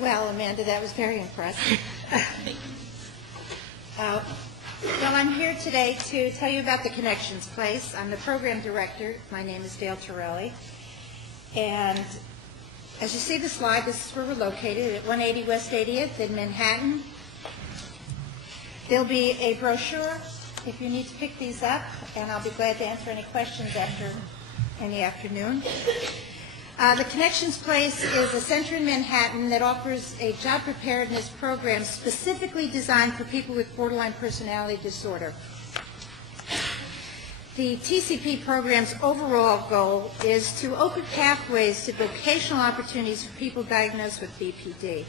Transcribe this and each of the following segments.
Well, Amanda, that was very impressive. Well, I'm here today to tell you about the Connections Place. I'm the program director. My name is Dale Torelli. And as you see the slide, this is where we're located, at 180 West 80th in Manhattan. There'll be a brochure if you need to pick these up, and I'll be glad to answer any questions in the afternoon. The Connections Place is a center in Manhattan that offers a job preparedness program specifically designed for people with borderline personality disorder. The TCP program's overall goal is to open pathways to vocational opportunities for people diagnosed with BPD.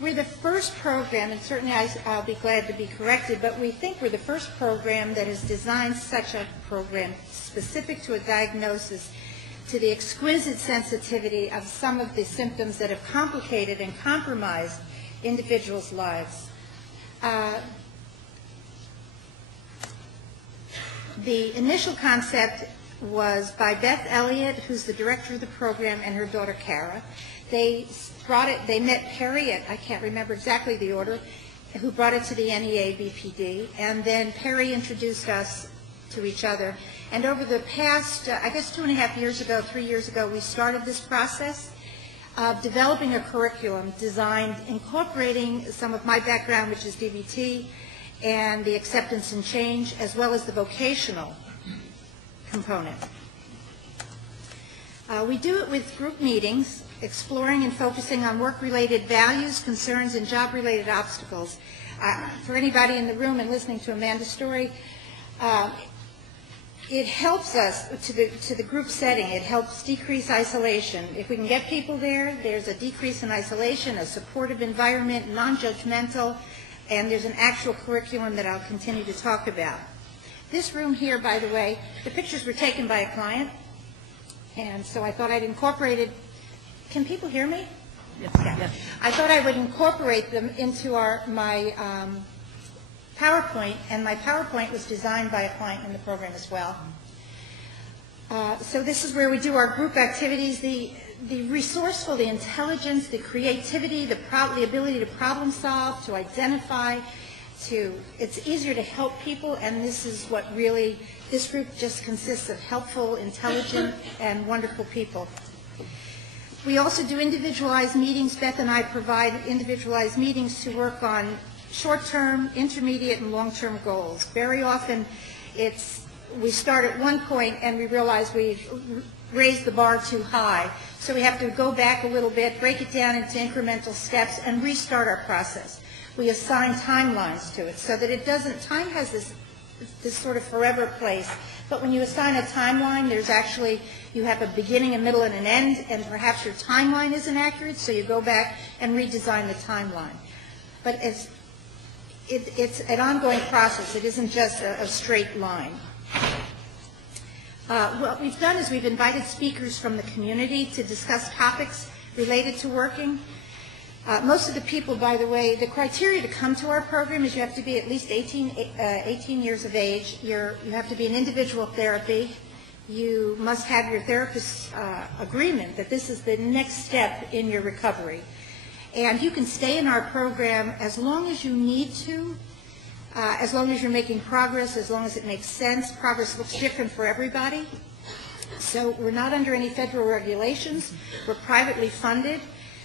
We're the first program, and certainly I'll be glad to be corrected, but we think we're the first program that has designed such a program specific to a diagnosis, to the exquisite sensitivity of some of the symptoms that have complicated and compromised individuals' lives. The initial concept was by Beth Elliott, who's the director of the program, and her daughter Kara. They met Perry at, I can't remember exactly the order, who brought it to the NEA.BPD, and then Perry introduced us to each other. And over the past, I guess 2.5 years ago, 3 years ago, we started this process of developing a curriculum designed incorporating some of my background, which is DBT, and the acceptance and change, as well as the vocational component. We do it with group meetings, exploring and focusing on work-related values, concerns, and job-related obstacles. For anybody in the room and listening to Amanda's story, it helps us to the group setting. It helps decrease isolation. If we can get people there, there's a decrease in isolation, a supportive environment, non-judgmental, and there's an actual curriculum that I'll continue to talk about. This room here, by the way, the pictures were taken by a client, and so I thought I'd incorporate it. Can people hear me? Yes. Yes. I thought I would incorporate them into my PowerPoint, and my PowerPoint was designed by a client in the program as well. So this is where we do our group activities. The resourceful, the intelligence, the creativity, the ability to problem solve, to identify, it's easier to help people, and this is what really, this group just consists of helpful, intelligent, and wonderful people. We also do individualized meetings. Beth and I provide individualized meetings to work on short-term, intermediate, and long-term goals. Very often we start at one point and we realize we've raised the bar too high. So we have to go back a little bit, break it down into incremental steps, and restart our process. We assign timelines to it so that it doesn't, time has this sort of forever place. But when you assign a timeline, there's actually, you have a beginning, a middle, and an end, and perhaps your timeline isn't accurate, so you go back and redesign the timeline. But it's an ongoing process. It isn't just a straight line. What we've done is we've invited speakers from the community to discuss topics related to working. Most of the people, by the way, the criteria to come to our program is you have to be at least 18 years of age. You have to be in individual therapy. You must have your therapist's agreement that this is the next step in your recovery. And you can stay in our program as long as you need to, as long as you're making progress, as long as it makes sense. Progress looks different for everybody. So we're not under any federal regulations. We're privately funded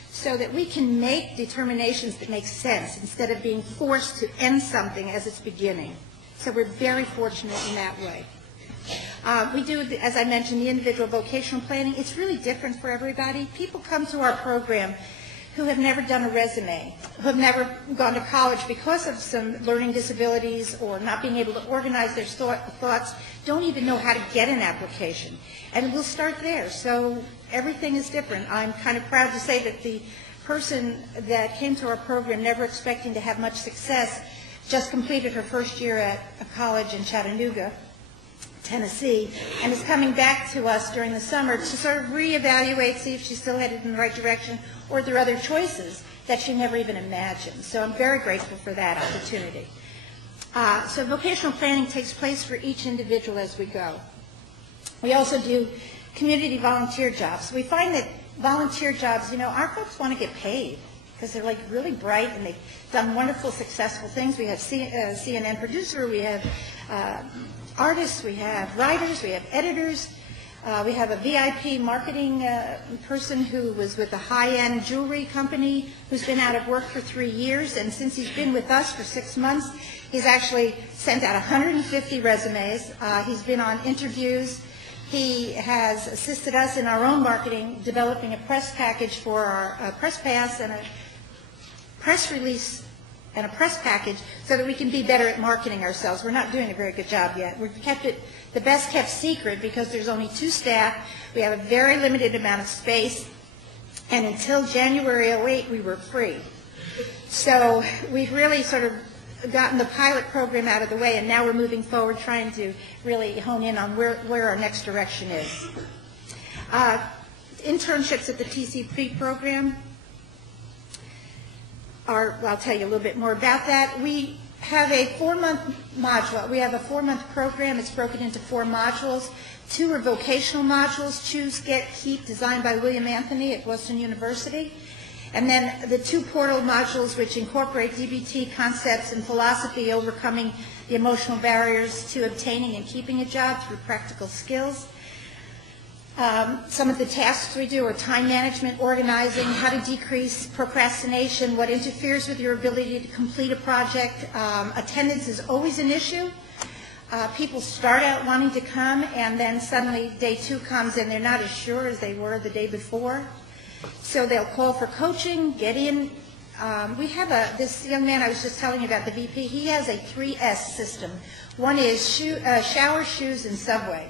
so that we can make determinations that make sense instead of being forced to end something as it's beginning. So we're very fortunate in that way. We do, as I mentioned, the individual vocational planning. It's really different for everybody. People come to our program who have never done a resume, who have never gone to college because of some learning disabilities or not being able to organize their thoughts, don't even know how to get an application. And we'll start there. So everything is different. I'm kind of proud to say that the person that came to our program never expecting to have much success just completed her first year at a college in Chattanooga, Tennessee, and is coming back to us during the summer to sort of reevaluate, see if she's still headed in the right direction, or are there other choices that she never even imagined. So I'm very grateful for that opportunity. So vocational planning takes place for each individual as we go. We also do community volunteer jobs. We find that volunteer jobs, our folks want to get paid. because they're like really bright and they've done wonderful, successful things. We have CNN producer, we have artists, we have writers, we have editors. We have a VIP marketing person who was with a high-end jewelry company who's been out of work for 3 years, and since he's been with us for 6 months, he's actually sent out 150 resumes. He's been on interviews. He has assisted us in our own marketing, developing a press package for our press pass and a press release and a press package so that we can be better at marketing ourselves. We're not doing a very good job yet. We've kept it the best kept secret because there's only 2 staff. We have a very limited amount of space, and until January 08 we were free. So we've really sort of gotten the pilot program out of the way, and now we're moving forward trying to really hone in on where our next direction is. Internships at the TCP program are, well, I'll tell you a little bit more about that. We have a 4-month module. We have a 4-month program. It's broken into 4 modules. 2 are vocational modules, Choose, Get, Keep, designed by William Anthony at Boston University. And then the 2 portal modules, which incorporate DBT concepts and philosophy, overcoming the emotional barriers to obtaining and keeping a job through practical skills. Some of the tasks we do are time management, organizing, how to decrease procrastination, what interferes with your ability to complete a project. Attendance is always an issue. People start out wanting to come, and then suddenly day 2 comes and they're not as sure as they were the day before. So they'll call for coaching, get in. We have this young man I was just telling you about, the VP, he has a 3S system. One is shower, shoes, and subway.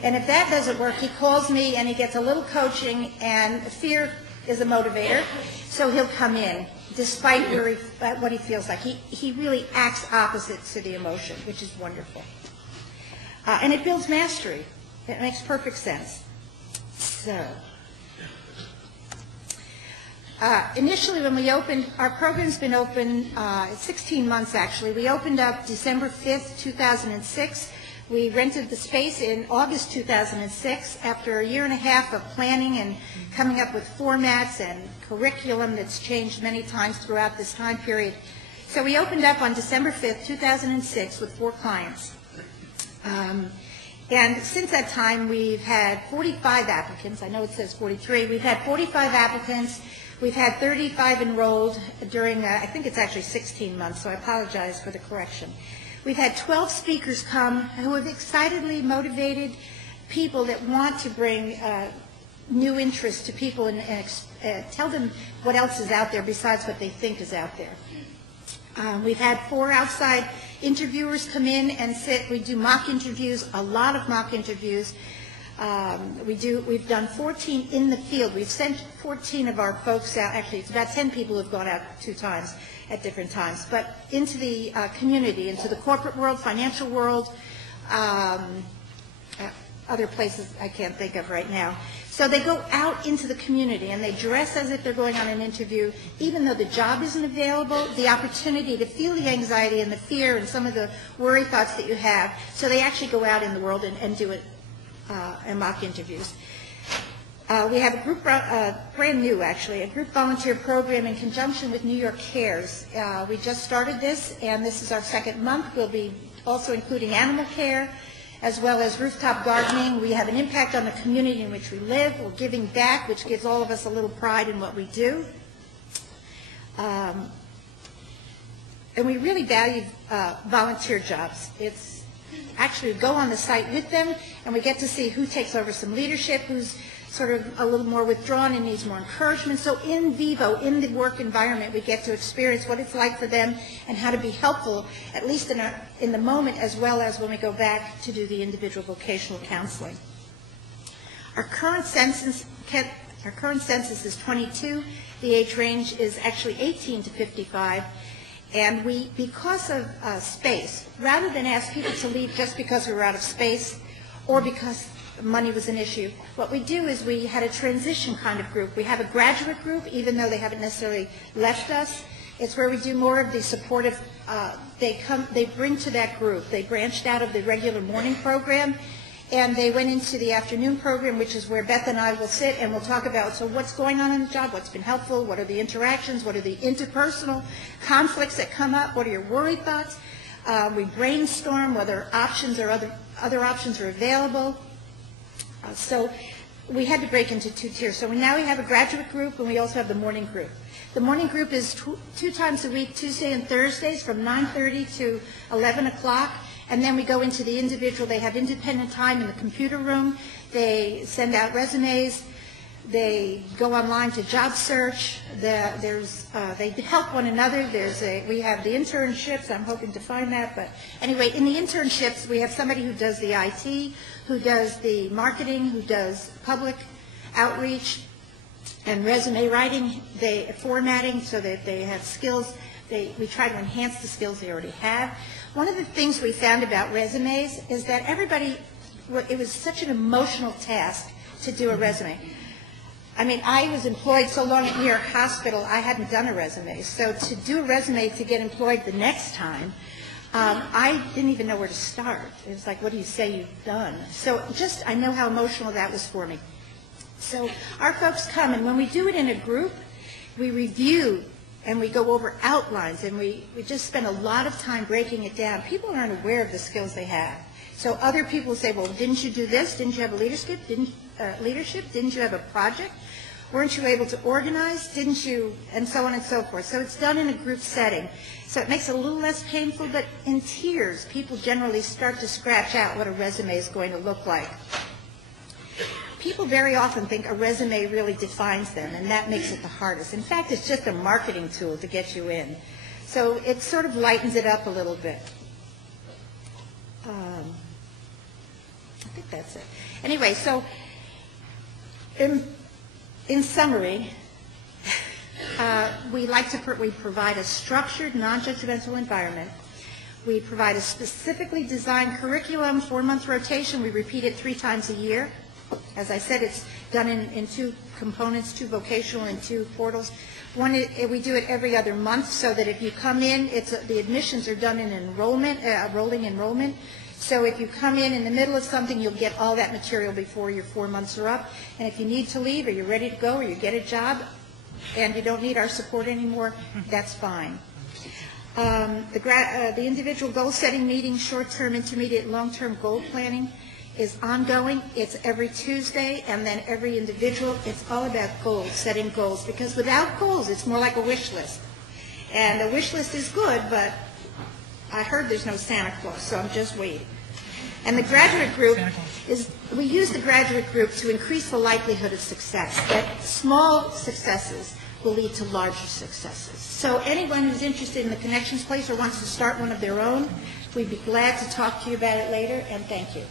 And if that doesn't work, he calls me and he gets a little coaching, and fear is a motivator, so he'll come in despite what he feels like. He really acts opposite to the emotion, which is wonderful. And it builds mastery. It makes perfect sense. So, initially when we opened, our program's been open 16 months actually. We opened up December 5th, 2006. We rented the space in August 2006 after a year and a half of planning and coming up with formats and curriculum that's changed many times throughout this time period. So we opened up on December 5th, 2006 with 4 clients. And since that time, we've had 45 applicants. I know it says 43. We've had 45 applicants. We've had 35 enrolled during, I think it's actually 16 months, so I apologize for the correction. We've had 12 speakers come who have excitedly motivated people that want to bring new interest to people and tell them what else is out there besides what they think is out there. We've had 4 outside interviewers come in and sit. We do mock interviews, a lot of mock interviews. We've done 14 in the field. We've sent 14 of our folks out. Actually, it's about 10 people who have gone out 2 times at different times, but into the community, into the corporate world, financial world, other places I can't think of right now. So they go out into the community and they dress as if they're going on an interview, even though the job isn't available, the opportunity to feel the anxiety and the fear and some of the worry thoughts that you have. So they actually go out in the world and do it and mock interviews. We have a group, brand new actually, a group volunteer program in conjunction with New York Cares. We just started this, and this is our 2nd month. We'll be also including animal care, as well as rooftop gardening. We have an impact on the community in which we live. We're giving back, which gives all of us a little pride in what we do. And we really value volunteer jobs. It's actually we go on the site with them, and we get to see who takes over some leadership, who's sort of a little more withdrawn and needs more encouragement. So in vivo, in the work environment, we get to experience what it's like for them and how to be helpful, at least in the moment, as well as when we go back to do the individual vocational counseling. Our current census is 22. The age range is actually 18 to 55. And we, because of space, rather than ask people to leave just because we were out of space or because money was an issue, what we do is we had a transition kind of group. We have a graduate group, even though they haven't necessarily left us. It's where we do more of the supportive, they bring to that group. They branched out of the regular morning program, And they went into the afternoon program, which is where Beth and I will sit and we'll talk about, so what's going on in the job, what's been helpful, what are the interactions, what are the interpersonal conflicts that come up, what are your worried thoughts. We brainstorm whether options or other options are available. So we had to break into two tiers. So now we have a graduate group and we also have the morning group. The morning group is two times a week, Tuesday and Thursdays from 9:30 to 11 o'clock. And then we go into the individual. They have independent time in the computer room. They send out resumes. They go online to job search. They help one another. We have the internships. I'm hoping to find that. But anyway, in the internships, we have somebody who does the IT, who does the marketing, who does public outreach and resume writing, formatting so that they have skills. We try to enhance the skills they already have. One of the things we found about resumes is that it was such an emotional task to do a resume. I mean, I was employed so long at New York Hospital, I hadn't done a resume. So to do a resume to get employed the next time, I didn't even know where to start. It was like, what do you say you've done? So I know how emotional that was for me. So our folks come, and when we do it in a group, we review and we go over outlines, and we just spend a lot of time breaking it down. People aren't aware of the skills they have. So other people say, well, didn't you do this? Didn't you have a leadership? Didn't you have a project? Weren't you able to organize? Didn't you? And so on and so forth. So it's done in a group setting. So it makes it a little less painful, but in tiers, people generally start to scratch out what a resume is going to look like. People very often think a resume really defines them, and that makes it the hardest. In fact, it's just a marketing tool to get you in. So it sort of lightens it up a little bit. I think that's it. Anyway, so in summary, we provide a structured, non-judgmental environment. We provide a specifically designed curriculum, 4-month rotation. We repeat it 3 times a year. As I said, it's done in 2 components, 2 vocational and 2 portals. One, we do it every other month so that if you come in, the admissions are done in enrollment, rolling enrollment. So if you come in the middle of something, you'll get all that material before your 4 months are up. And if you need to leave or you're ready to go or you get a job and you don't need our support anymore, that's fine. The individual goal-setting meeting, short-term, intermediate, long-term goal planning is ongoing. It's every Tuesday, and then every individual. It's all about goals, setting goals, because without goals, it's more like a wish list. And a wish list is good, but I heard there's no Santa Claus, so I'm just waiting. And the graduate group we use the graduate group to increase the likelihood of success, that small successes will lead to larger successes. So anyone who's interested in the Connections Place or wants to start one of their own, we'd be glad to talk to you about it later, and thank you.